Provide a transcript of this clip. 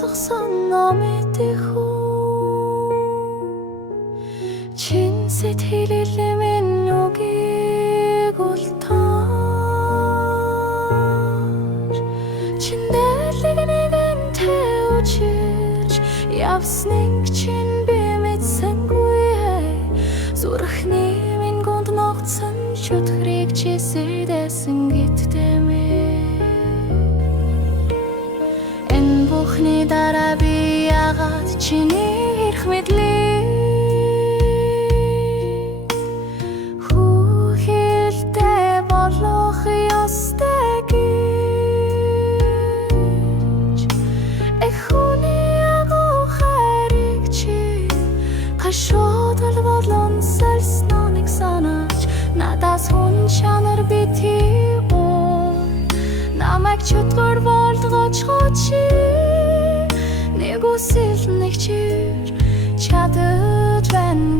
сонсгосон номыг чин сэтгэлээ минь үгийг ултаар чин дэлэг нэгэн тэвчиж явсныг чин би мэдсэнгүй зүрхний минь гунд ногцсон чөтгөрийг чисэдэсэн гитдэмээ энэ бүхний дараа би яагаад чиний ирэх мэдлээ Шодол болон сэлсноныг санаач надаас хүн чанар битий намайг чөтгөр болдгоч хочи нэг үсэл нэг чир чадаж байна